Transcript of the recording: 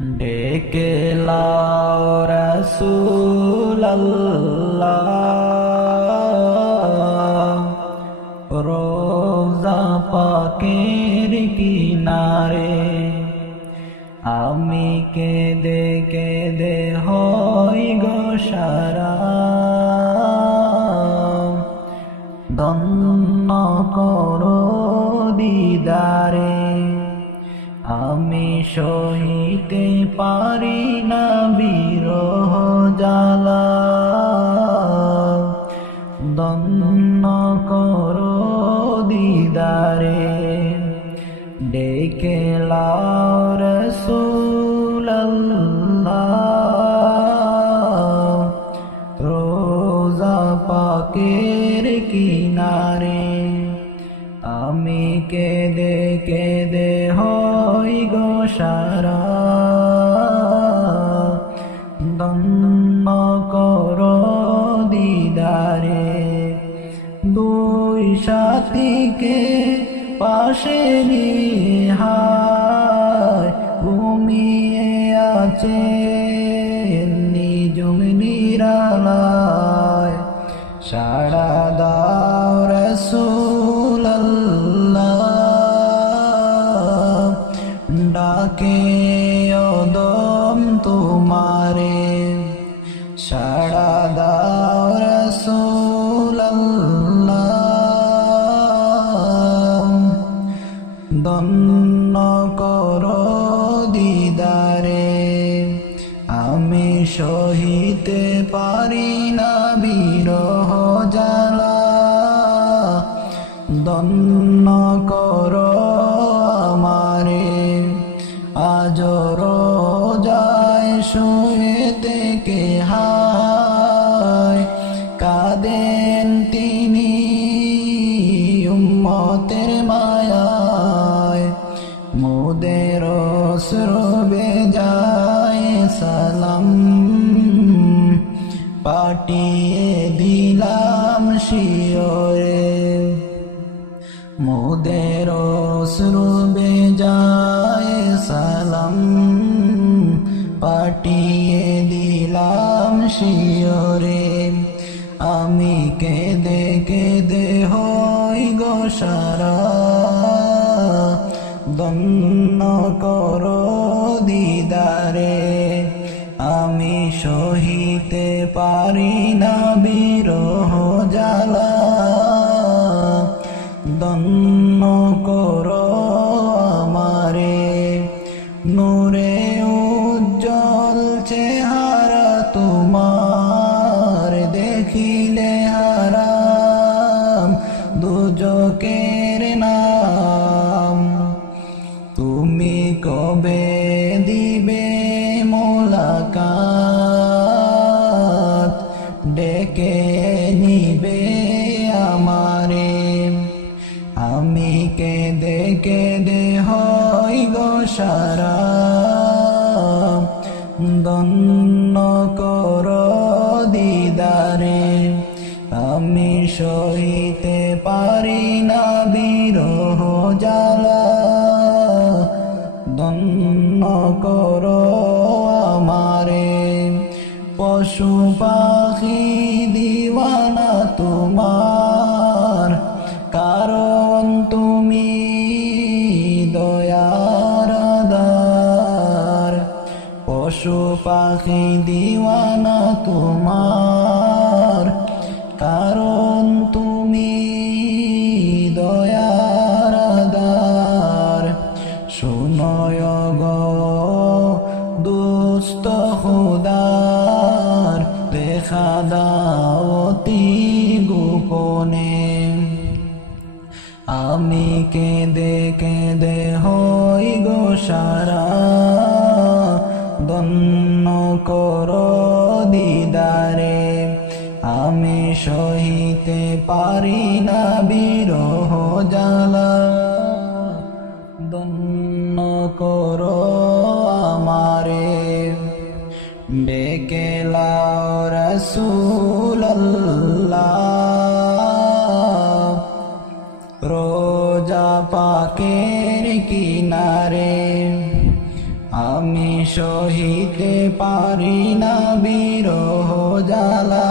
ডেকে লাও রাসূলুল্লাহ রোজা পাকের কিনারে। আমি কেঁদে কেঁদে হই গো সারা, ধন্য করো দিদারে। আমি সহিতে পারি না বিরহ জ্বালা, ধন্য করো দিদারে। ডেকে লাও রাসূলুল্লাহ রোজা পাকের কিনারে। আমি কেঁদে কেঁদে হই গো সারা, ধন্য করো দিদারে। দুই সাথীকে পাশে নিহায় ঘুমিয়ে আছে নিজুম নিরালায়। সাড়া দাও রাসূলুল্লাহ ডাকে ওদম তোমারে। সাড়া দাও রাসূলুল্লাহ ধন্য করো দিদারে। আমি সহিতে পারি না বিরহ জ্বালা, ধন্য করো আমারে। আজ রোজায় শুয়ে থেকে হায় কাঁদেন তিনি উম্মতের মায়ায়। মোদের অশ্রুবে যায় সালাম, পাঠিয়ে দিলাম শিয়রে। মোদের অশ্রুবে যায় সালাম, পাঠিয়ে দিলাম শিয়রে। আমি কেঁদে কেঁদে হই গো সারা, ধন্য করো দিদারে। আমি সহিতে পারি না বিরহ জ্বালা, ধন্য করো আমারে। নূরে উজ্জ্বল চেহারা তোমার দেখিলে হারাম দুজকের নাম। তুমি কবে দিবে মোলাকাত, ডেকে নিবে আমারে। আমি কেঁদে কেঁদে হই গো সারা, ধন্য করো দিদারে। আমি সহিতে পারি না বিরহ জ্বালা, ধন্য করো আমারে। পশু পাখি দিওয়ানা তোমার, কারণ তুমি দয়ার আধার। পশু পাখি দিওয়ানা তোমার, কারণ তুমি দয়ার আধার। শুনয় গো দুষ্ট খুদার, দেখা দাও অতি গোপনে। আমি কেঁদে কেঁদে হই গো সারা, ধন্য করো দিদারে। আমি সহিতে পারি না বিরহ জ্বালা, ধন্য করো আমারে। ডেকে লাও রাসূলুল্লাহ রোজা পাকের কিনারে। আমি সহিতে পারি না বিরহ জ্বালা।